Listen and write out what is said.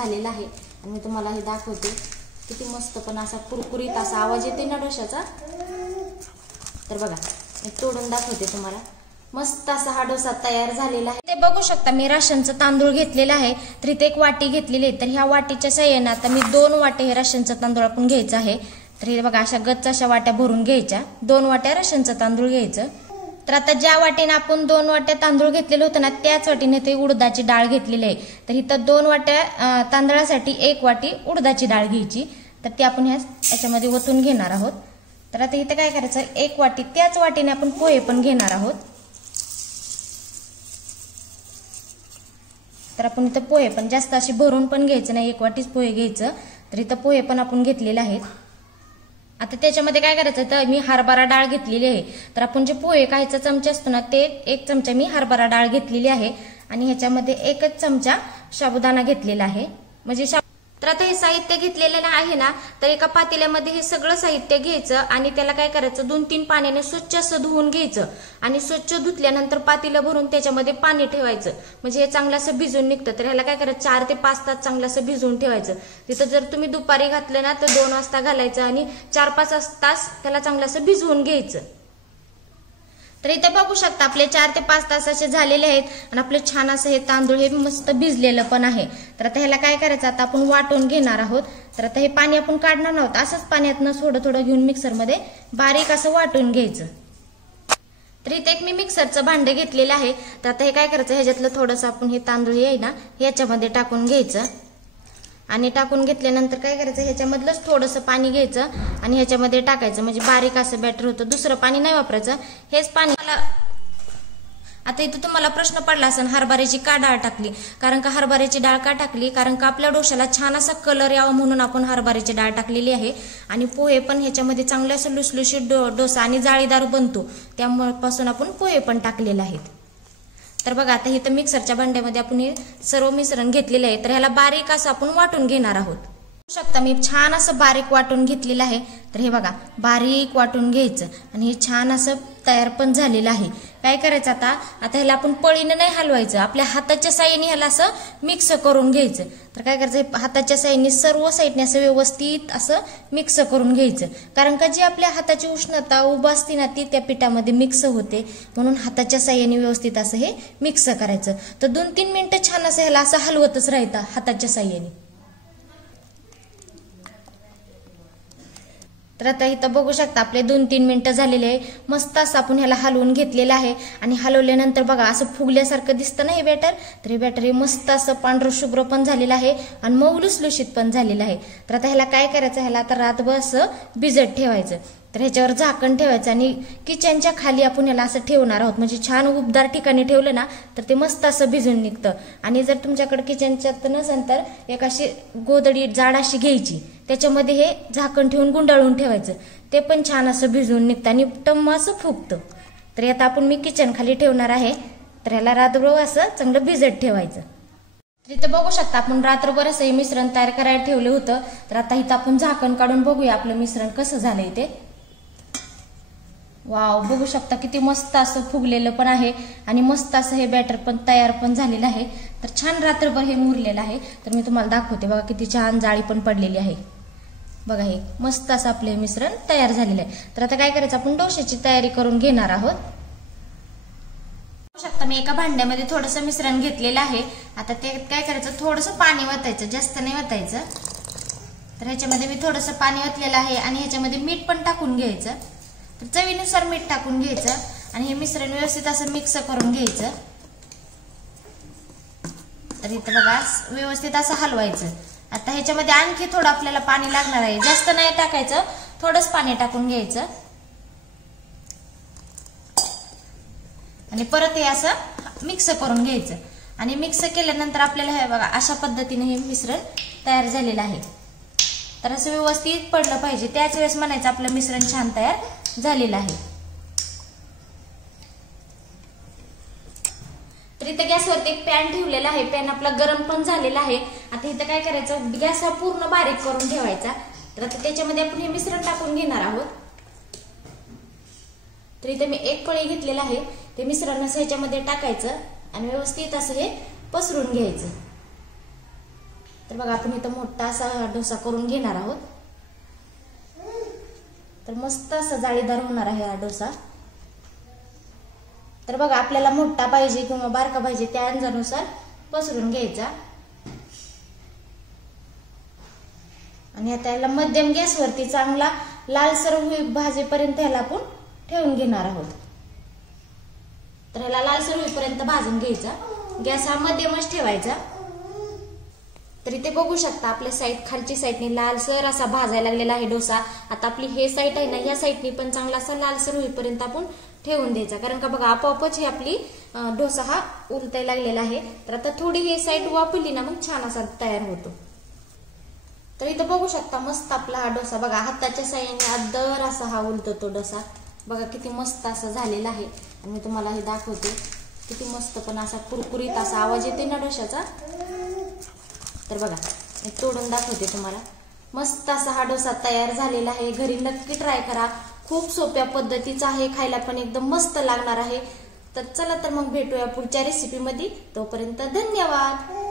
झालेला आहे आणि मी तुम्हाला हे दाखवते किती मस्त पण असा कुरकुरीत असा आवाज येते ना डोशाचा। तर बघा मी तोडून दाखवते तुम्हाला, मस्त असा हा डोसा तयार झालेला आहे। ते बघू शकता मी राशनचा तांदूळ घेतलेला आहे, तर इथे एक वाटी घेतलेली आहे। तर ह्या वाटीच्या साहाय्याने आता मी 2 वाटे हे राशनचा तांदूळ आपण घ्यायचा आहे। तर हे बघा अशा गच्च अशा वाट्या भरून घ्यायच्या, 2 वाट्या राशनचा तांदूळ घ्यायचं। तर आता ज्या वाटीने आपण 2 वाट्या तांदूळ घेतलेलं होतं ना, त्याच वाटीने ते उडदाची डाळ घेतलेली आहे। तर इथं 2 वाट्या तांदळासाठी 1 वाटी उडदाची डाळ घ्यायची, तर ती आपण याच्यामध्ये ओतून घेणार आहोत। तर आता इथं काय करायचं, 1 वाटी त्याच वाटीने आपण पोहे पण घेणार आहोत। तर आपण इथं पोहे पण जास्त अशी भरून पण घ्यायचं नाही, 1 वाटीच पोहे घ्यायचं। तर इथं पोहे पण आपण घेतलेले आहेत। आता त्याच्यामध्ये काय करायचं, तर मी हरभरा डाळ घेतलेली आहे। तर आपण जे पोहे खायचा चमचा असतो ना, ते 1 चमचा मी हरभरा डाळ घेतलेली आहे आणि ह्याच्यामध्ये 1च चमचा साबुदाणा घेतलेला आहे, म्हणजे तर आता हे साहित्य घेतलेलं आहे ना, तर एका पातेल्यामध्ये हे सगळं साहित्य घ्यायचं आणि त्याला काय करायचं, 2-3 पाण्याने स्वच्छ असं धुवून घ्यायचं आणि स्वच्छ धुतल्यानंतर पातेलं भरून त्याच्यामध्ये पाणी ठेवायचं, म्हणजे हे चांगलं असं भिजून निघतं। तर ह्याला काय करायचं, 4 ते 5 तास चांगलं असं भिजवून ठेवायचं। तिथं जर तुम्ही दुपारी घातलं ना, तर 2 वाजता घालायचं आणि 4-5 तास त्याला चांगलं असं भिजवून घ्यायचं। तर इथे बघू शकता आपले 4 ते 5 तास असे झालेले आहेत आणि आपले छान असं हे तांदूळ हे मस्त भिजलेलं पण आहे। तर आता ह्याला काय करायचं, आता आपण वाटून घेणार आहोत। तर आता हे पाणी आपण काढणार आहोत, असंच पाण्यातनं थोडं घेऊन मिक्सरमध्ये बारीक असं वाटून घ्यायचं। तर इथे एक मी मिक्सरचं भांडं घेतलेलं आहे। तर आता हे काय करायचं, ह्याच्यातलं थोडंसं आपण हे तांदूळ आहे ना ह्याच्यामध्ये टाकून घ्यायचं आणि टाकून घेतल्यानंतर काय करायचं, ह्याच्यामधलंच थोडंसं पाणी घ्यायचं आणि ह्याच्यामध्ये टाकायचं, म्हणजे बारीक असं बॅटर होतं। दुसरं पाणी नाही वापरायचं, हेच पाणी। आता इथं तुम्हाला प्रश्न पडला असेल, हरभऱ्याची का डाळ टाकली, कारण का हरभऱ्याची डाळ का टाकली, कारण का आपल्या डोशाला छान असा कलर यावा म्हणून आपण हरभऱ्याची डाळ टाकलेली आहे। आणि पोहे पण ह्याच्यामध्ये चांगले असं लुसलुशीत डोसा आणि जाळीदार बनतो, त्यामुळे पासून आपण पोहे पण टाकलेले आहेत। तर बघा आता इथं मिक्सरच्या भांड्यामध्ये आपण हे सर्व मिश्रण घेतलेलं आहे। तर ह्याला बारीक असं आपण वाटून घेणार आहोत। बघू शकता मी छान असं बारीक वाटून घेतलेलं आहे। तर हे बघा बारीक वाटून घ्यायचं आणि हे छान असं तयार पण झालेलं आहे। काय करायचं, आता ह्याला आपण पळीने नाही हलवायचं, आपल्या हाताच्या साहाय्याने ह्याला असं मिक्स करून घ्यायचं। तर काय करायचं, हाताच्या साहाय्याने सर्व साईडने असं व्यवस्थित असं मिक्स करून घ्यायचं, कारण का जी आपल्या हाताची उष्णता उभं असते ना, ती त्या पिठामध्ये मिक्स होते, म्हणून हाताच्या साहाय्याने व्यवस्थित असं हे मिक्स करायचं। तर 2-3 मिनिटं छान असं ह्याला असं हलवतच राहायचं हाताच्या साहाय्याने। तर आता इथं बघू शकता आपले 2-3 मिनिटं झालेले आहे, मस्त असं आपण ह्याला हलवून घेतलेलं आहे आणि हलवल्यानंतर बघा असं फुगल्यासारखं दिसतं ना हे बॅटर। तर हे बॅटर हे मस्त असं पांढरं शुभ्र पण झालेलं आहे आणि मऊ लुसलुशीत पण झालेलं आहे। तर आता ह्याला काय करायचं, ह्याला आता रातभर असं भिजत ठेवायचं। तर ह्याच्यावर झाकण ठेवायचं आणि किचनच्या खाली आपण ह्याला असं ठेवणार आहोत, म्हणजे छान उबदार ठिकाणी ठेवलं ना तर ते मस्त असं भिजून निघतं। आणि जर तुमच्याकडे किचनच्यात नसेल तर एक अशी गोधडी जाड अशी घ्यायची, त्याच्यामध्ये हे झाकण ठेवून गुंडाळून ठेवायचं, ते पण छान असं भिजून निघतं आणि टम्म असं फुगतं। तर आता आपण मी किचन खाली ठेवणार आहे, तर ह्याला रात्रभर असं चांगलं भिजत ठेवायचं। इथं बघू शकता आपण रात्रभर असं हे मिश्रण तयार करायला ठेवलं होतं। तर आता इथं आपण झाकण काढून बघूया आपलं मिश्रण कसं झालंय ते। वाव, बघू शकता किती मस्त असं फुगलेलं पण आहे आणि मस्त असं हे बॅटर पण तयार पण झालेलं आहे। तर छान रात्रभर हे मुरलेलं आहे। तर मी तुम्हाला दाखवते, बघा किती छान जाळी पण पडलेली आहे। बघा हे मस्त असं आपले मिश्रण तयार झालेलं आहे। तर आता काय करायचं, आपण डोश्याची तयारी करून घेणार आहोत। बघू शकता मी एका भांड्यामध्ये थोडंसं मिश्रण घेतलेलं आहे। आता ते काय करायचं, थोडंसं पाणी ओतायचं, जास्त नाही ओतायचं। तर ह्याच्यामध्ये मी थोडंसं पाणी ओतलेलं आहे आणि ह्याच्यामध्ये मीठ पण टाकून घ्यायचं। तर चवीनुसार मीठ टाकून घ्यायचं आणि हे मिश्रण व्यवस्थित असं मिक्स करून घ्यायचं। तर इथं बघा व्यवस्थित असं हलवायचं। आता ह्याच्यामध्ये आणखी थोडं आपल्याला पाणी लागणार आहे, जास्त नाही टाकायचं, थोडंच पाणी टाकून घ्यायचं आणि परत हे असं मिक्स करून घ्यायचं। आणि मिक्स केल्यानंतर आपल्याला हे बघा अशा पद्धतीने हे मिश्रण तयार झालेलं आहे। तर असं व्यवस्थित पडलं पाहिजे, त्याच वेळेस म्हणायचं आपलं मिश्रण छान तयार झालेलं आहे। तर इथं गॅसवरती एक पॅन ठेवलेला आहे, पॅन आपला गरम पण झालेला आहे। आता इथं काय करायचं, गॅस हा पूर्ण बारीक करून ठेवायचा। तर आता त्याच्यामध्ये आपण हे मिश्रण टाकून घेणार आहोत। तर इथे मी 1 पळी घेतलेला आहे, ते मिश्रण असं ह्याच्यामध्ये टाकायचं आणि व्यवस्थित असं हे पसरून घ्यायचं। तर बघा आपण इथं मोठा असा डोसा करून घेणार आहोत. तर मस्त असा जाळीदार होणार आहे हा डोसा. तर बघा आपल्याला मोठा पाहिजे किंवा बारका पाहिजे त्या अंदाजानुसार पसरून घ्यायचा. आणि आता याला मध्यम गॅसवरती चांगला लालसर भाजेपर्यंत याला आपण ठेवून घेणार आहोत. तर याला लालसर होईपर्यंत भाजून घ्यायचा. गॅस हा मध्यमच ठेवायचा. तर इथे बघू शकता आपल्या साईड खालची साईडने लालसर असा भाजायला लागलेला आहे डोसा. आता आपली हे साईड आहे ना, या साईडने पण चांगला असा लालसर होईपर्यंत आपण ठेवून द्यायचा. कारण का बघा आपोआपच हे आपली डोसा हा उलटायला लागलेला आहे. तर आता थोडी हे साईड वापरली ना मग छान असा तयार होतो. तर इथं बघू शकता मस्त आपला हा डोसा बघा हाताच्या साह्याने अद्दर असा हा उलटतो तो डोसा. बघा किती मस्त असा झालेला आहे. आणि मी तुम्हाला हे दाखवते किती मस्त पण असा कुरकुरीत असा आवाज येते ना डोशाचा. तर बघा मी तोडून दाखवते तुम्हाला. मस्त असा हा डोसा तयार झालेला आहे. घरी नक्की ट्राय करा. खूप सोप्या पद्धतीचा आहे. खायला पण एकदम मस्त लागणार आहे. तर चला तर मग भेटूया पुढच्या रेसिपीमध्ये. तोपर्यंत धन्यवाद.